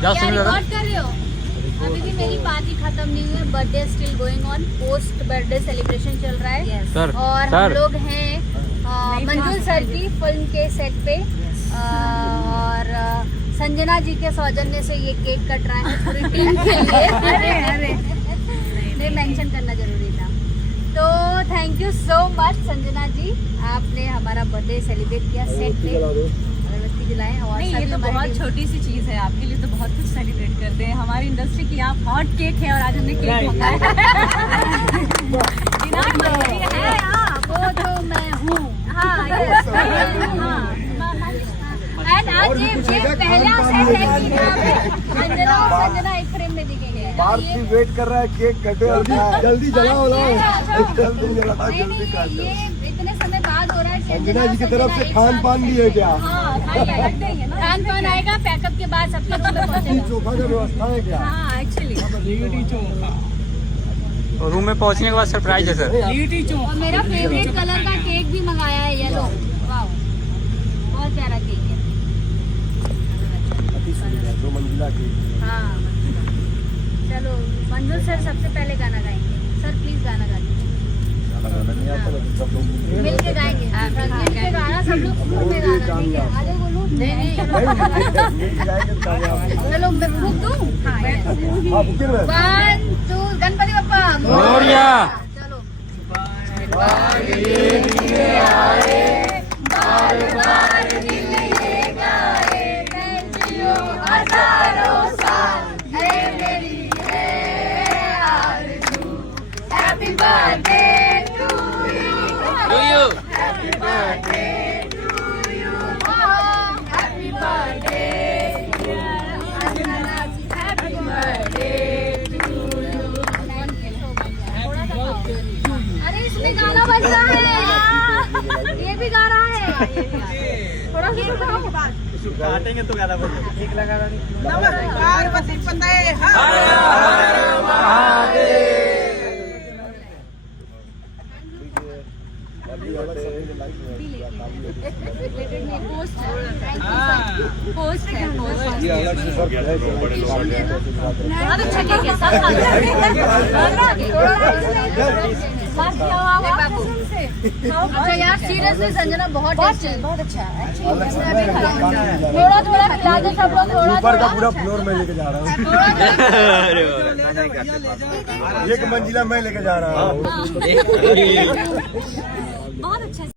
क्या रिकॉर्ड कर रहे हो? अभी भी मेरी बात ही खत्म नहीं है। Birthday still going on, post birthday celebration चल रहा है। सर, और हम लोग हैं मंजुल सर की फिल्म के सेट पे और संजना जी के सौजन्य से ये केक कट रहा है पूरी टीम के लिए। अरे नहीं, मेंशन करना जरूरी था। तो thank you so much Sanjana ji, आपने हमारा बर्थडे सेलिब्रेट किया सेट पे, अगरबत्ती जलाएं। और नहीं, ये तो बहुत छोटी सी चीज है, आपके लिए तो बहुत कुछ सेलिब्रेट करते हैं। हमारी इंडस्ट्री की आप हॉट केक है और आज हमने केक मंगाया है। वो तो मैं हूँ। एंड आज ये पहला सेट है कि संजना और संजना एक फ्रेम में दिखेंगे। पार्टी वेट कर रहा है, केक कटे और जल्दी जलाओ जल्दी जलाओ नहीं, जल्दी काट दो। ये इतने समय बाद हो रहा है। संजना जी की तरफ से खान पान भी है क्या? खान पान आएगा, पैकअप के बाद सबके रूम में पहुंचेगा। चोखा का व्यवस्था है क्या? हाँ एक्चुअली रूम में पहुंचने के बाद सरप्राइज है सर। और मेरा फेवरेट कलर का केक भी मंगाया है, येलो। वाह, बहुत प्यारा केक है। 2 मंजिला केक। हाँ, चलो मंजुल सर सबसे पहले गाना गाएंगे। सर प्लीज गाना गा दीजिए। मिल के गाएंगे, मिल के गाना, सब लोग सुर में गाना। ठीक है, आगे बोलो। नहीं चलो मैं फूक दूं। हाँ, 1 2 गणपति बप्पा मोरया। चलो। अरे इसमें गाना बज रहा है, ये भी गा रहा है। थोड़ा सा काटेंगे तो गाना बजेगा। एक लगा पोस्ट है। बहुत अच्छा केक है, सब खा अच्छा यार, सीरियसली संजना बहुत टेस्टी है। बहुत अच्छा है। थोड़ा थोड़ा खिला दो सब लोग, थोड़ा ऊपर का पूरा फ्लोर में लेके जा रहा हूँ। एक मंजिला मैं लेके जा रहा हूँ। बहुत अच्छा